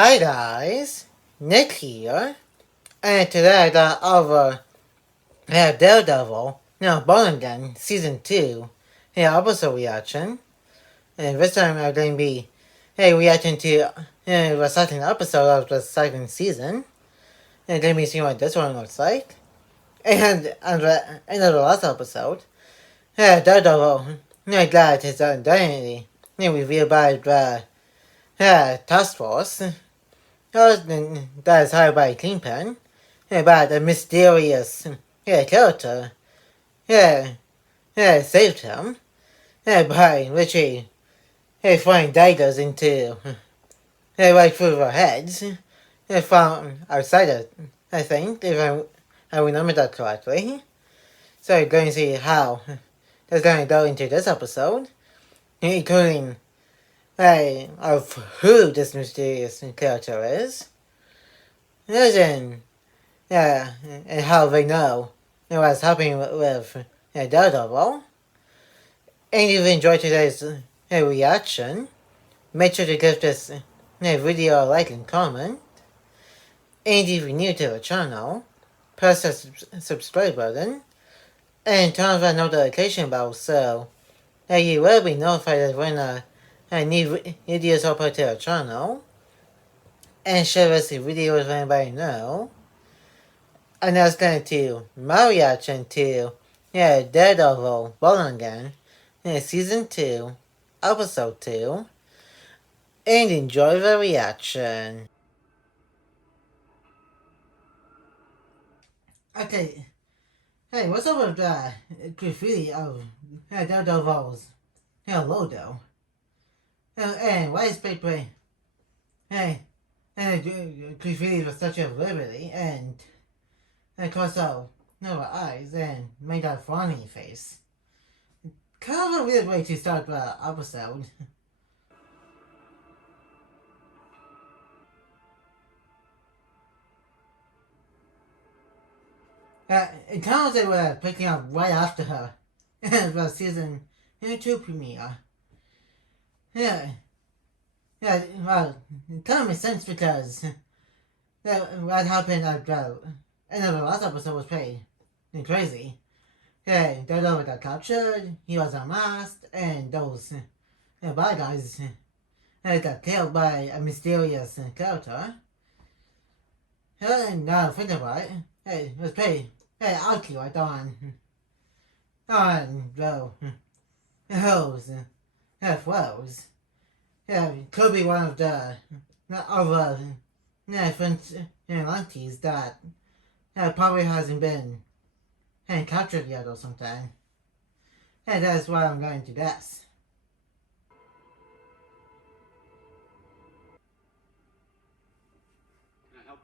Hi guys, Nick here, and today I got over Daredevil, Born Again, Season 2, episode reaction, and this time I'm going to be reacting to the second episode of the second season, and going to be seeing what this one looks like, and on the end of the last episode, Daredevil got his identity revealed by the task force. That is hired by Kingpin, about a mysterious character saved him by literally throwing daggers into right through their heads from outside it, I think, if I remember that correctly. So you're going to see how that's going to go into this episode, including of who this mysterious character is, and how they know what's happening with Daredevil. And if you enjoyed today's reaction, make sure to give this video a like and comment. And if you're new to the channel, press the subscribe button and turn on the notification bell so that you will be notified when a new videos upload to the channel. And share this video with anybody you know. And that's going to my reaction to Daredevil Born Again, Season 2, Episode 2, and enjoy the reaction. Okay, hey, what's up with the graffiti of Daredevil's logo? And why is paper, and graffiti was such a liberty, and of course, no eyes and made that frowny face. Kind of a weird way to start the episode. It kind of they were picking up right after her the season 2 premiere. Well, it kind of makes sense because what happened at the end of the last episode was pretty crazy. Daredevil got captured, he was unmasked, and those bad guys got killed by a mysterious character. And now think about it, it was pretty accurate on those flows. It could be one of the other vigilantes that probably hasn't been captured yet or something. And that's why I'm going to guess. Can I help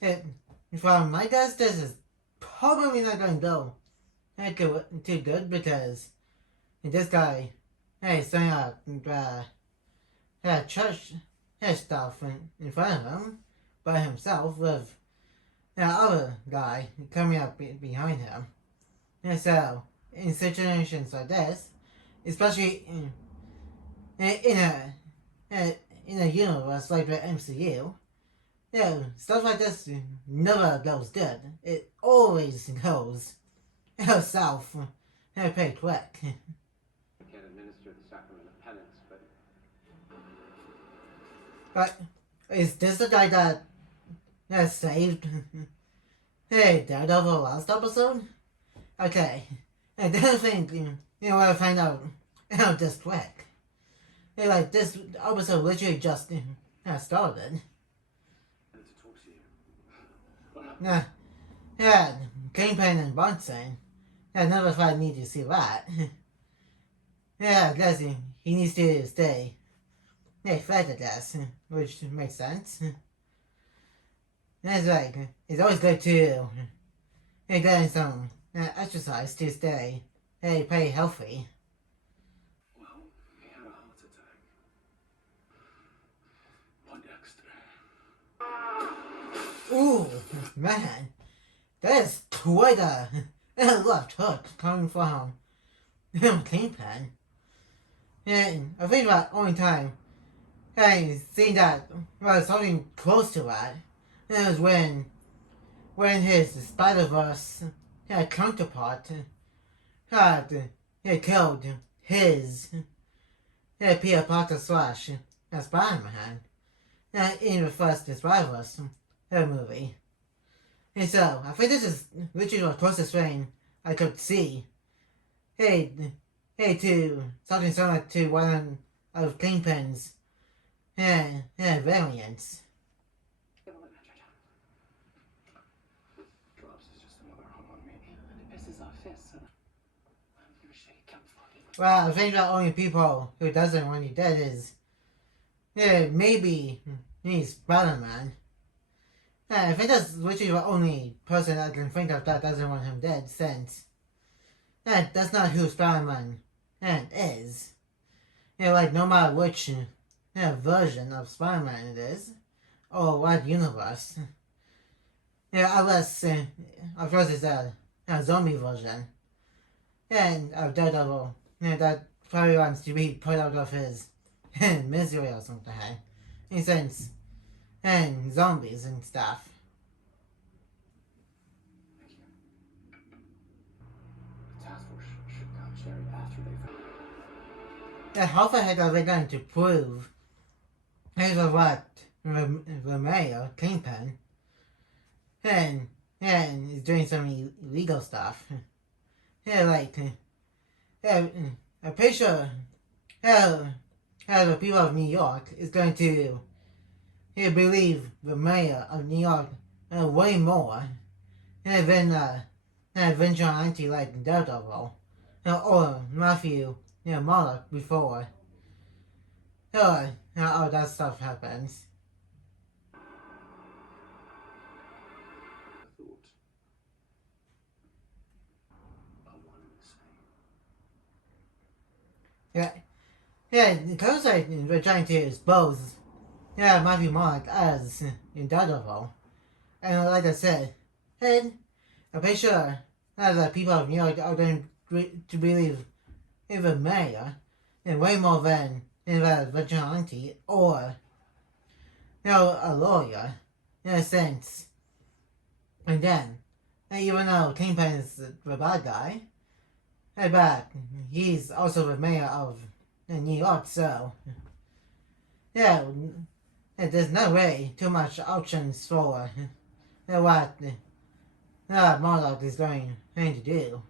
you? From my guess, this is probably not going to go too good because this guy setting up church stuff in front of him by himself with the other guy coming up behind him. And so, in situations like this, especially in a universe like the MCU, stuff like this never goes good. It always goes south pretty quick. I can't administer the sacrament of penance, but is this the guy that saved Daredevil last episode? Okay, I didn't think we'll find out this quick. Like this episode literally just started. to talk to you. Kingpin and Bunsen. I never thought I need to see that. I guess he needs to stay fed, I guess, which makes sense. That's like, it's always good to getting some exercise to stay pretty healthy. Well, he had a heart attack. Poindexter. Ooh, man. That is quite a left hook coming from Kingpin. And I think that only time I seen that was something close to that. It was when his Spider-Verse counterpart had killed his Peter Parker slash Spider-Man in the first Spider-Verse movie. And so I think this is literally the closest thing I could see. Hey, to something similar to one of Kingpin's variants. Drops is just another hung on me. It pisses off Fist, so you should come fucking. Well, I think the only people who doesn't want you dead is maybe he's Spider-Man. I think that's literally the only person I can think of that doesn't want him dead, since that's not who Spider-Man is. Like no matter which version of Spider-Man it is, or what universe. Unless, of course, it's a zombie version. And of Daredevil, that probably wants to be put out of his misery or something. In sense, and zombies and stuff. Thank you. The task force should come Sherry after they found. How the heck are they going to prove here's what the mayor, Kingpin, and is doing some illegal stuff? I'm pretty sure the people of New York is going to believe the mayor of New York way more than vigilante like Daredevil or Matthew Murdock before all that stuff happens. I thought of one and the same. It looks like we're trying to expose Matthew Murdock as Daredevil. And like I said, I'm pretty sure that the people of New York are going to believe in the mayor and way more than in the vigilante or a lawyer in a sense. And then, even though Kingpin is the bad guy, but he's also the mayor of New York, so there's no way too much options for what Murdock is going to do.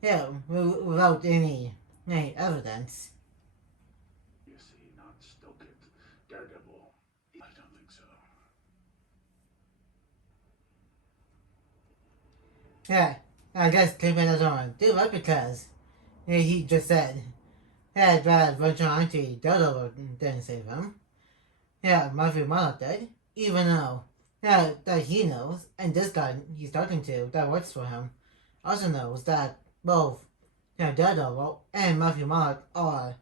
Without any evidence. You see, not stoke it. Daredevil. I don't think so. I guess Kingpin doesn't want to do it because he just said that vigilante Daredevil didn't save him. Matthew Murdock did, even though that he knows, and this guy he's talking to that works for him also knows that both Daredevil and Matthew Murdock are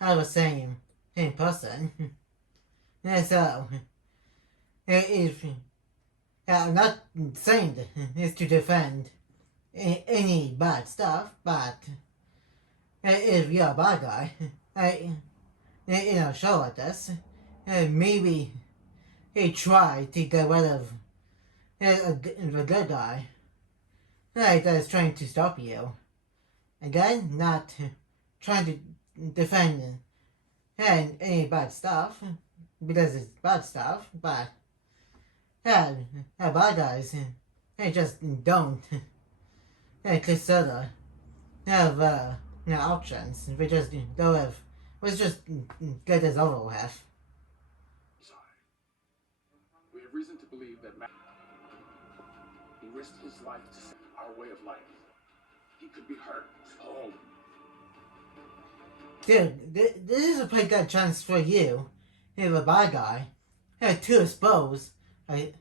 the same person. So if I'm not saying it's to defend any bad stuff, but if you're a bad guy, in a show like this, maybe try to get rid of the good guy that is trying to stop you. Again, not trying to defend any bad stuff, because it's bad stuff, but bad guys just don't consider options. We just go with, let's just get this over with. Sorry. We have reason to believe that he risked his life to save our way of life. He could be hurt. Oh. Dude, this is a pretty good chance for you, if a bad guy, to expose a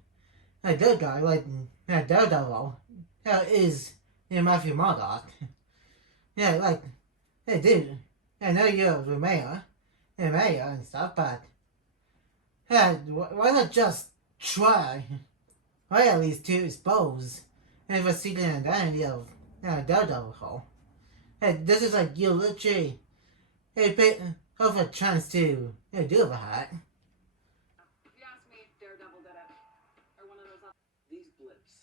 good guy like Daredevil is Matthew Murdock. Dude, I know you're the mayor and stuff, but why not just try, or at least to expose the secret identity of Daredevil? This is like you literally hey, bit of a chance to do that. If you ask me, Daredevil did it. Or one of those other. These blips,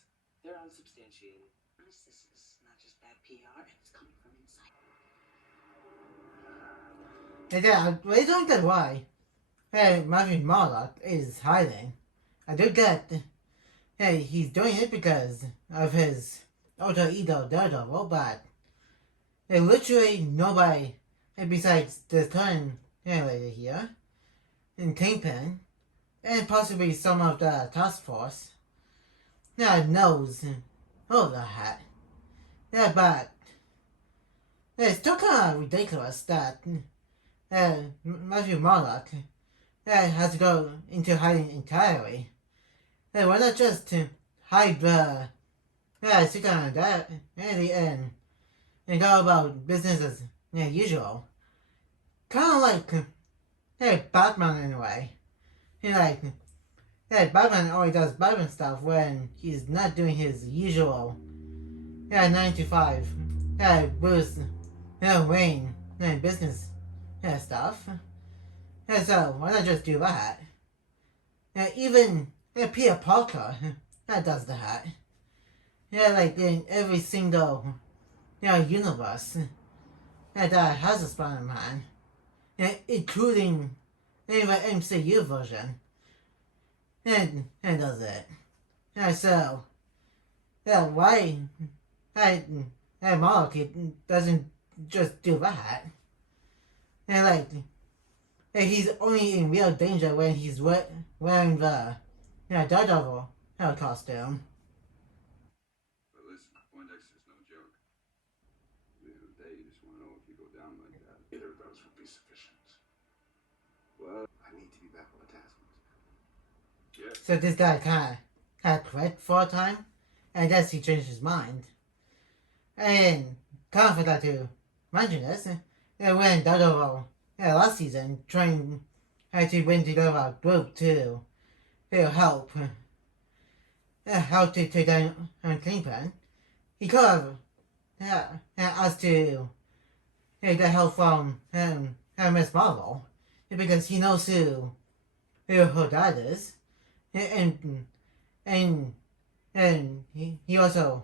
they're unsubstantiated. This is not just bad PR, it's coming from inside. And yeah, I really don't get why Matthew Marlock is hiding. I do get he's doing it because of his alter ego Daredevil, but literally nobody besides the current lady here, and Kingpin, and possibly some of the task force, knows all of that. Yeah, but it's still kind of ridiculous that Matthew Marlock has to go into hiding entirely. Why not just hide the secret identity and go about business as usual? Kind of like Batman in a way. Batman always does Batman stuff when he's not doing his usual 9 to 5 Bruce Wayne business stuff. So why not just do that? Even Peter Parker does that. Like in every single universe that has a Spider-Man, including the MCU version, and does it. So why Mark doesn't just do that? He's only in real danger when he's wearing the Daredevil costume. But listen, Poindexter's no joke. At the end of the day, you just want to know if you go down like that. Either of those would be sufficient. Well, I need to be back on the taskmaster. Yes. So this guy kind of quit for a time, and I guess he changed his mind. And kind of forgot to mention this. When Daredevil last season trying to bring together a group to help how to take down Kingpin, he could have asked to get help from Miss Marvel because he knows who her dad is, and he also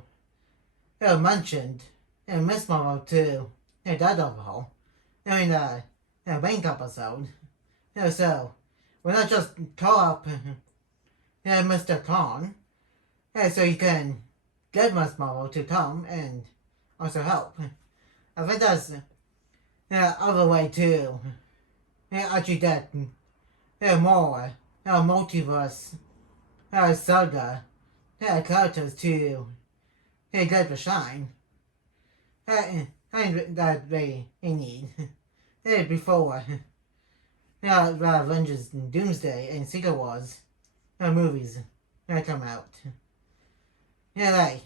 mentioned Miss Marvel to Daredevil during the bank episode. So why not just call up Mr. Khan so you can get Miss Marvel to come and also help. I think that's other way to actually get more multiverse saga characters to get the shine that they need before the Avengers Doomsday and Secret Wars movies come out. I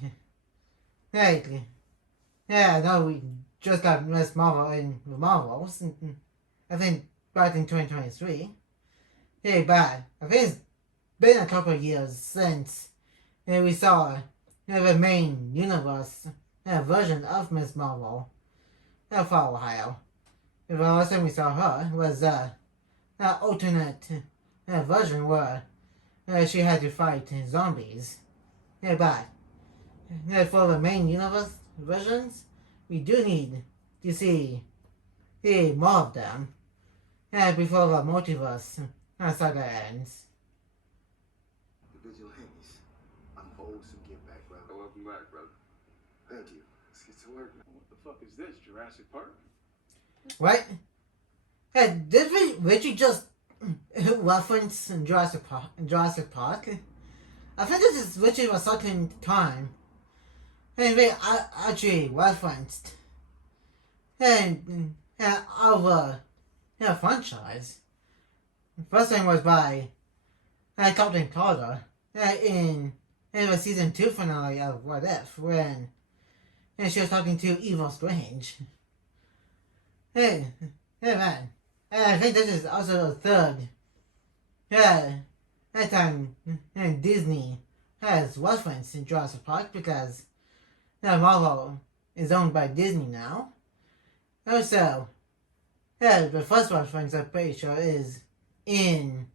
know we just got Miss Marvel in the Marvels, I think back in 2023. But I think it's been a couple of years since we saw the main universe version of Miss Marvel for a while. The last time we saw her was an alternate version where she had to fight zombies. But for the main universe versions, we do need to see more of them before the multiverse saga ends. The Vigilantes. I'm owed some give back, brother. Welcome back, brother. Thank you. Let's get to work now. What the fuck is this, Jurassic Park? What? Did we literally just reference Jurassic Park? I think this is literally the second time we actually referenced our franchise. First time was by Captain Carter in the season 2 finale of What If when she was talking to Evil Strange. Hey man, I think this is also the third that time Disney has referenced in Jurassic Park because Marvel is owned by Disney now. Also, Yeah, the first reference I'm pretty sure is in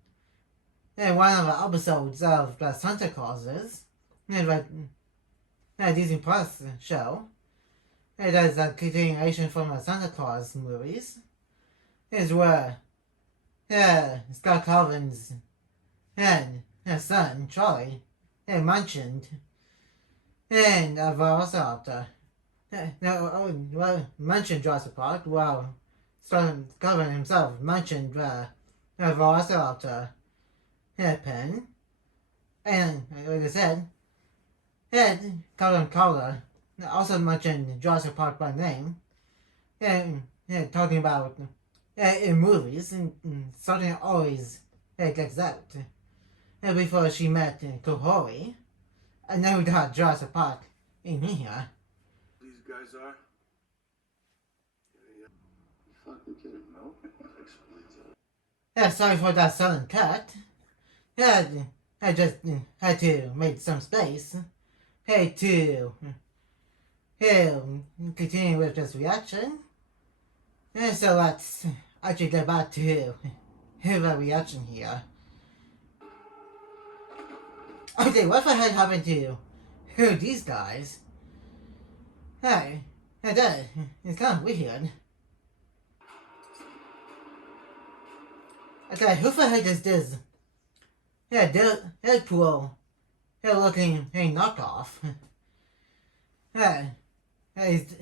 one of the episodes of the Santa Clauses. Like Disney Plus show. It is a continuation from the Santa Claus movies. Is where Scott Calvin's and his son Charlie mentioned and Velociraptor. Mentioned Jurassic Park. Well, Scott Calvin himself mentioned Velociraptor pen, and like I said, Calvin Calder also mentioned Jurassic Park by name, and talking about in movies and something always gets out. Before she met Kohori, and now we got Jurassic Park in here. These guys are? Yeah. You fucking kidding, no? Explains it. Yeah, sorry for that sudden cut. Yeah, I just had to make some space. Hey, to continue with this reaction. And so let's actually get back to the reaction here. Okay, what the heck happened to these guys? Hey, it's kind of weird. Okay, who the heck is this? Yeah, Deadpool. Yeah, looking knockoff. He's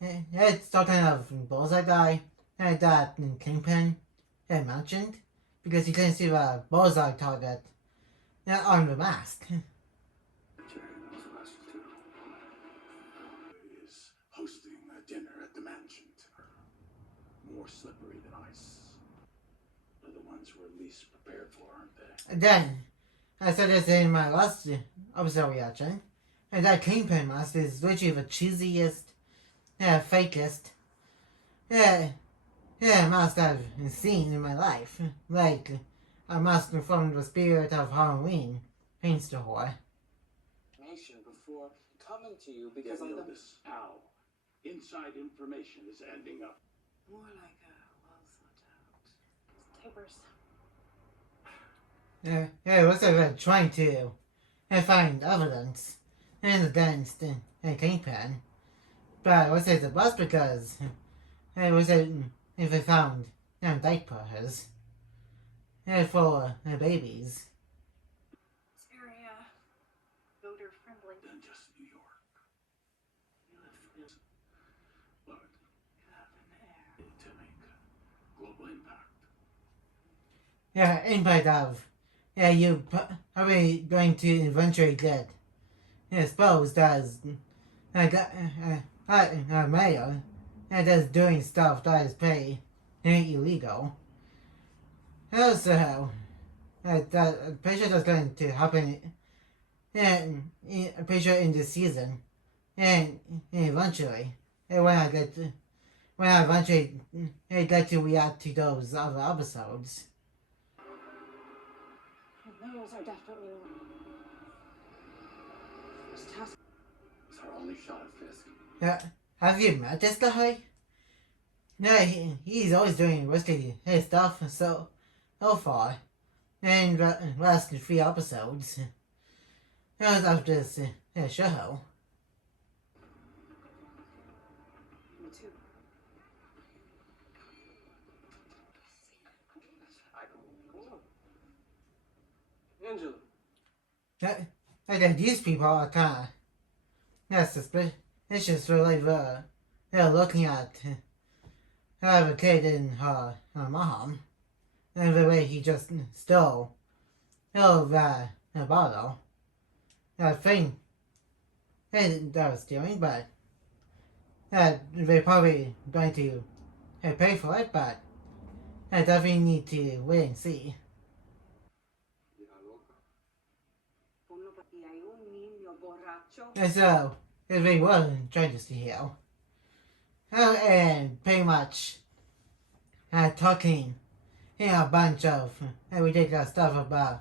it's some kind of bullseye guy that Kingpin had mentioned because you couldn't see the bullseye target on the mask. Jerry knows the rest too. Is hosting a dinner at the mansion. More slippery than ice. They're the ones we're least prepared for, aren't they? Then, I said this in my last episode reaction, and that Kingpin mask is literally the cheesiest, fakest, mask I've seen in my life. Like a mask from the spirit of Halloween paints the horror. Before coming to you because I know this. How inside information is ending up. More like a well thought out. Tapers. What's it trying to find evidence against Kingpin? But what's it the bus because was it if they found diapers for babies? This area, voter friendly. Than just New York. But to make global impact. Yeah, impact of you probably going to eventually get exposed as mayor that's doing stuff that is paid illegal. Also, that pretty sure that's going to happen. And I'm pretty sure in this season, and eventually, when I eventually get to react to those other episodes. Those are definitely It's our only shot at Fisk. Have you met this guy? Yeah, he's always doing risky stuff so far. And the last 3 episodes of this show. me too. Angela. Like these people are kind of suspicious for like looking at the kid and her mom and the way he just stole the bottle. I think that was stealing, but they're probably going to pay for it, but I definitely need to wait and see. Y hay un niño borracho. And so, if they were trying to steal, and pretty much talking a bunch of ridiculous stuff about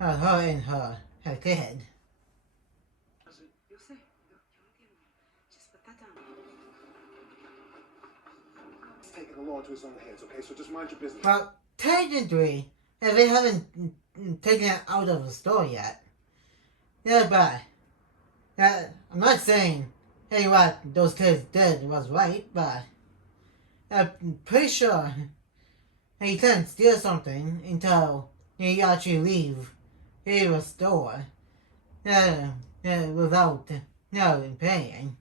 her and her kid. Yo sé, yo entiendo. Just put that down. taking the law into his own hands, okay? So just mind your business. Well, technically, they haven't taken it out of the store yet. Yeah, but I'm not saying, hey, what those kids did was right, but I'm pretty sure he couldn't steal something until he actually leave the store without paying.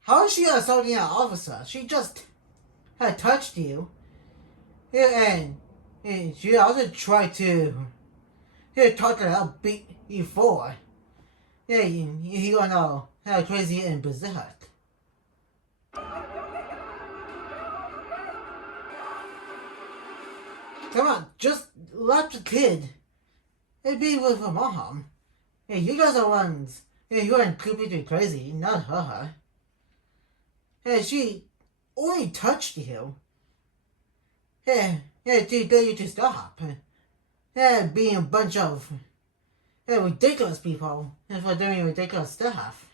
How is she assaulting an officer? She just had touched you. Yeah, and she also tried to talk her out before. Yeah, you don't know how crazy and berserk. Come on, just let the kid be with her mom. Hey, you guys are ones. Hey, you aren't completely crazy, not her. Hey, she only touched you. To get you to stop. Being a bunch of ridiculous people for doing ridiculous stuff.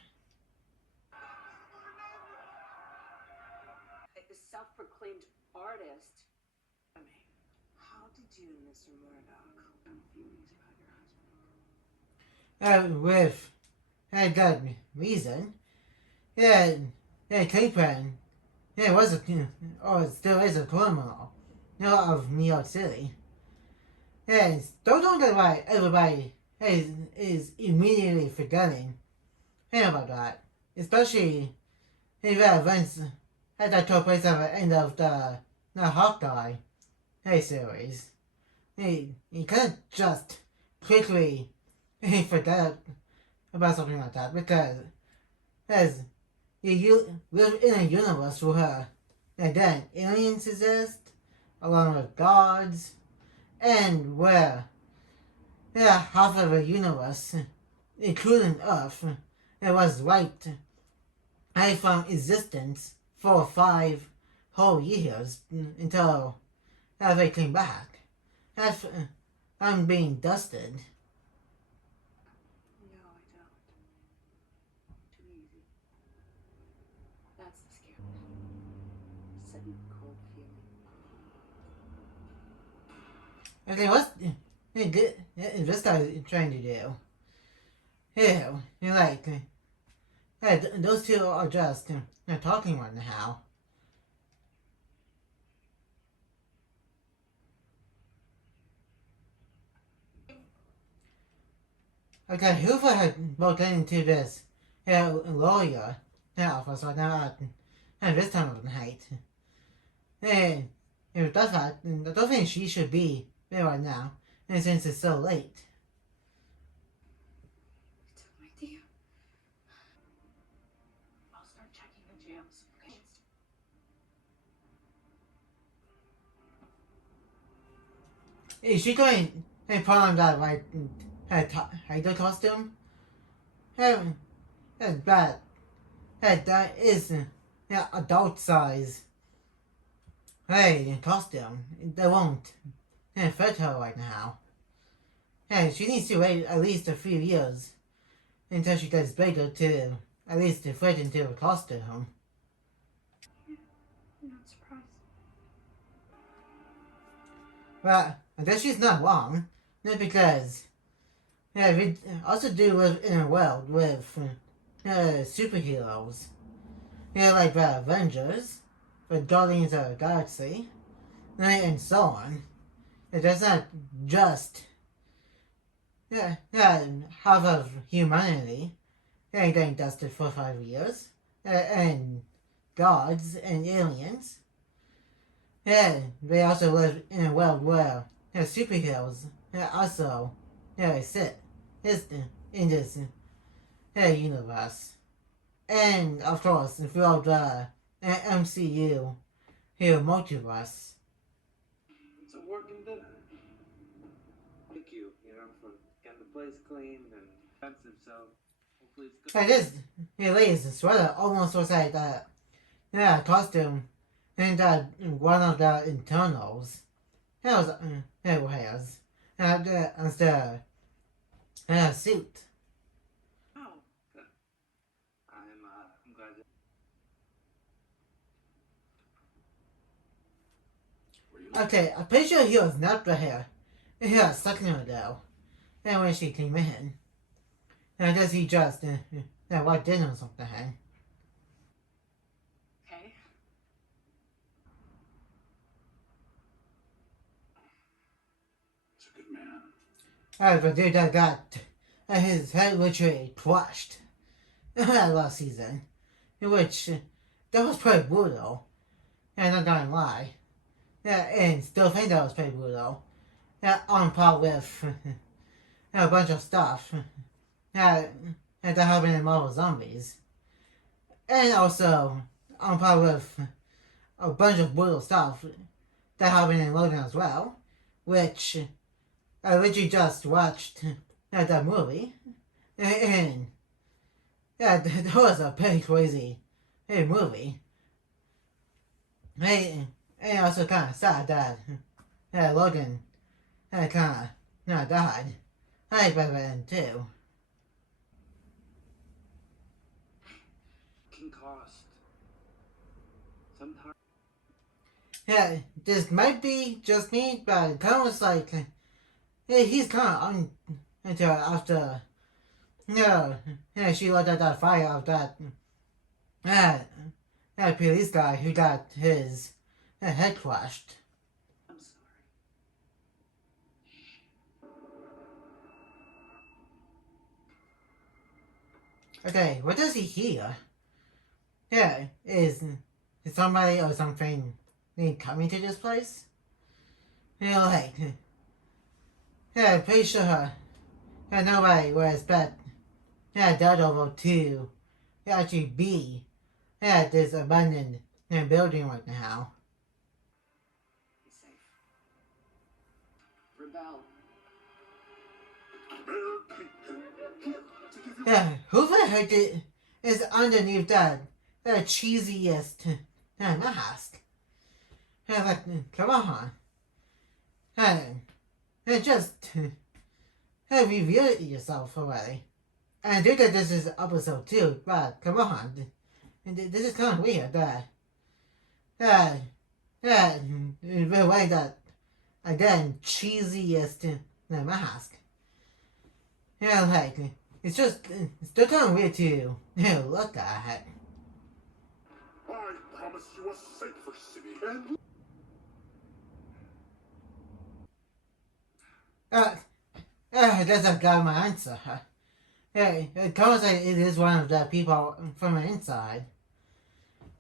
A self-proclaimed artist. I mean, how did you and Mr. Murdoch open feelings about your husband? With that reason, Kingpin, was or still is a criminal, of New York City. Don't get why everybody is immediately forgetting about that, especially the events that took place at the end of the Hawkeye series. You can't just quickly forget about something like that because as you live in a universe where then aliens exist along with gods and where half of the universe, including Earth, it was wiped from existence for 5 whole years until they came back. I'm being dusted. No, I don't. Too easy. That's the scary. Sudden cold feeling. Okay, what's this guy trying to do? You're like, those two are just talking right now. Okay, Hoover had broken into this lawyer office right now at this time of the night. And if that's that, I don't think she should be there right now, and since it's so late. It's an idea. I'll start checking the jails. Okay. Is she going to put on that like hider costume? That's bad. That is adult size. Costume. They won't fit her right now. She needs to wait at least a few years until she gets bigger to at least to fit into a costume. I'm not surprised. But I guess she's not wrong. Because we also do live in a world with superheroes. Like the Avengers, the Guardians of the Galaxy, and so on. That's not just half of humanity getting dusted for 5 years, and gods and aliens. They also live in a world where superheroes also sit in this universe. And of course, throughout the MCU multiverse. It's a working dinner. Thank you, for getting the place clean and expensive, so hopefully it's good. This sweater almost looks like that costume and one of the internals wears as the suit. Oh, glad that. Were you Okay, I'm pretty sure he was not right here. He was sucking her though. And when she came in, and does he just walked in or something? Okay. He's a good man. But dude that got his head literally crushed last season, which that was pretty brutal. And I'm not gonna lie. Yeah, and still think that was pretty brutal. Yeah, on par with a bunch of stuff. Yeah, that happened in Marvel Zombies. And also on par with a bunch of brutal stuff that happened in Logan as well, which I literally just watched that movie, and yeah, that was a pretty crazy movie. And also kind of sad that Logan kind of died. I by the end too. Can cost. Sometimes. Yeah, this might be just me, but it kind of was like, yeah, he's kind of on until after, yeah, she let out that fire of that, that police guy who got his head crushed. I'm sorry. Okay, what does he hear? Yeah, is somebody or something coming to this place? Like, yeah, pretty sure nobody would expect Daredevil to actually be at this abandoned building right now. He's safe. Rebel. Yeah, who the heck is underneath that cheesiest mask? Yeah, like, come on. Just reveal it yourself already. And I do that this is episode 2, but come on. This is kind of weird that, the way that, again, cheesiest mask. Yeah, like, it's still kind of weird to look at. I promise you a safer city and That's a got my answer. Yeah, it comes like it is one of the people from the inside.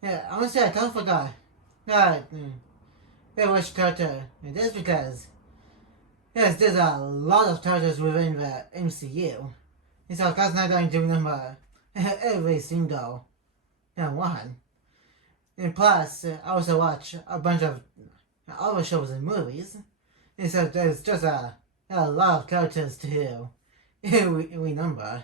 Yeah, honestly, I kind of forgot which character it is because yes, there's a lot of characters within the MCU. And so, of course, not going to remember every single one. And plus, I also watch a bunch of other shows and movies. And so there's just a lot of characters to remember.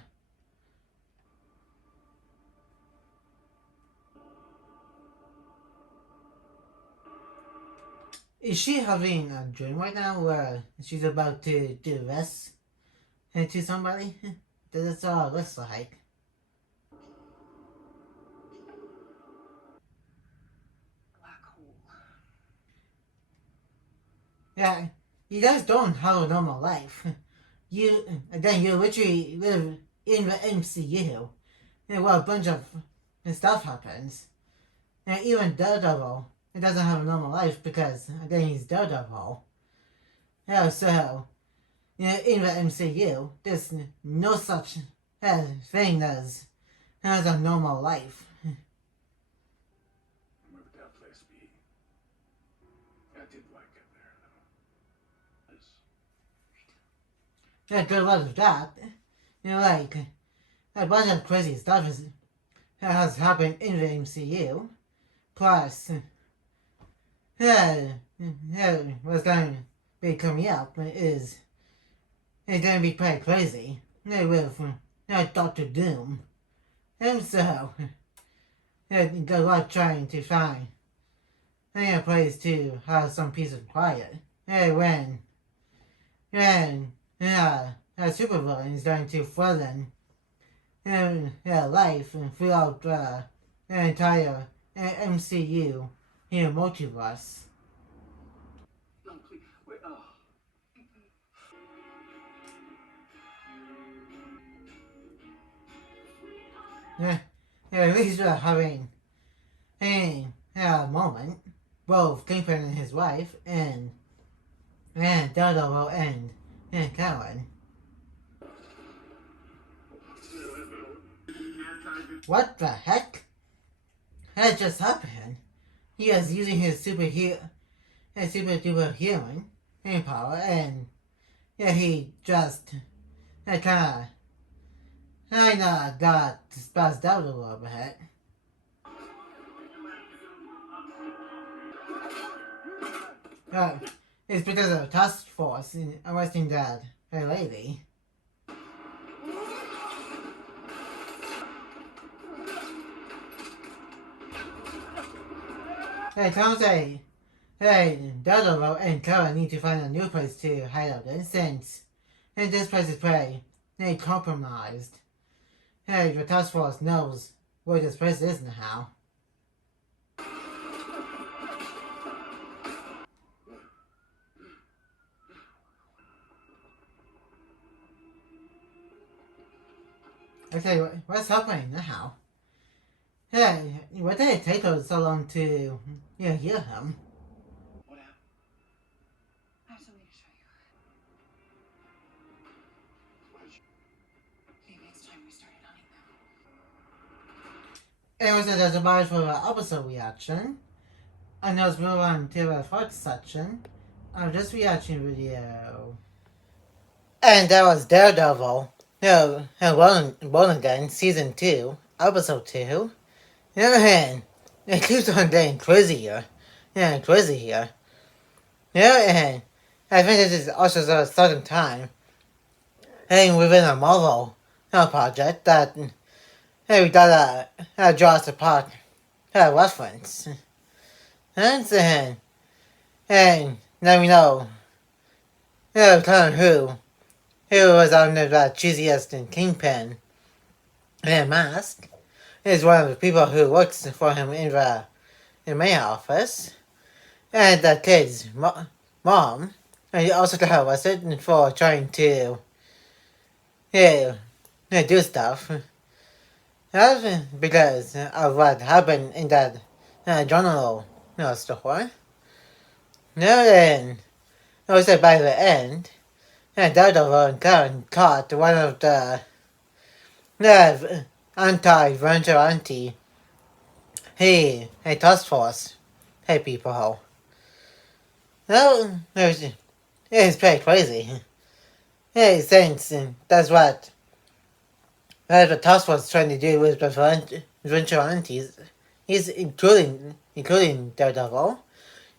Is she having a dream right now where she's about to do this to somebody? That's all it looks like. Black hole. Yeah, you guys don't have a normal life. You literally live in the MCU, where a bunch of stuff happens. And even Daredevil, he doesn't have a normal life because again he's Daredevil. Yeah, so in the MCU, there's no such thing as a normal life. where would that place be? I did like it there, though. Yes. Yeah, good luck with that. Like a bunch of crazy stuff has happened in the MCU. Plus, what's going to be coming up is it's going to be pretty crazy. With Doctor Doom. And so, good luck trying to find a place to have some peace and quiet. When a supervillain is going to threaten life throughout an entire MCU multiverse. No, please. Wait, oh. At least having a moment, both Kingpin and his wife, and Daredevil and Karen. What the heck? That just happened. He is using his super duper healing power, and he just kinda got spazzed out a little bit. Uh, it's because of the task force arresting that lady. Hey, Tom say, hey, Daredevil and Kara need to find a new place to hide out in, since this place is pretty compromised. Hey, the task force knows where this place is now. Okay, what's happening now? Hey, what did it take us so long to hear him? What happened? I have something to show you. Maybe it's time we started hunting them. It was a about for the episode reaction. And let's move on to the first section of this reaction video. And that was Daredevil. Born Again, Season 2, Episode 2. And it keeps on getting crazier. Crazier. And I think this is also the certain time. And within a Marvel project that we gotta draw us apart reference. And now we know kind of who was under the cheesiest and Kingpin mask is one of the people who works for him in the main office, and the kid's mom, and he also got arrested for trying to do stuff. That's because of what happened in that journal store. And also by the end, Daredevil and Karen caught one of the anti-vigilante task force people. No, it's pretty crazy. Hey, since that's what the task force is trying to do with the vigilantes, is including Daredevil.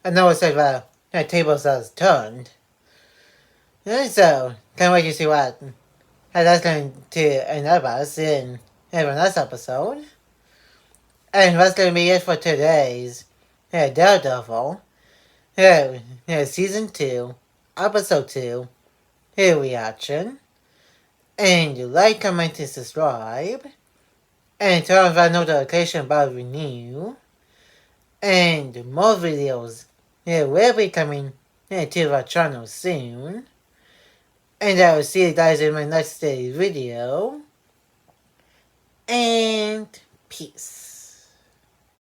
And now it's like the tables has turned. And so, can't wait to see what that's going to end up us in the next episode. And that's going to be it for today's Daredevil Season 2, Episode 2 reaction. And like, comment, and subscribe. And turn on that notification bell when new. And more videos will be coming to the channel soon. And I will see you guys in my next video. And peace.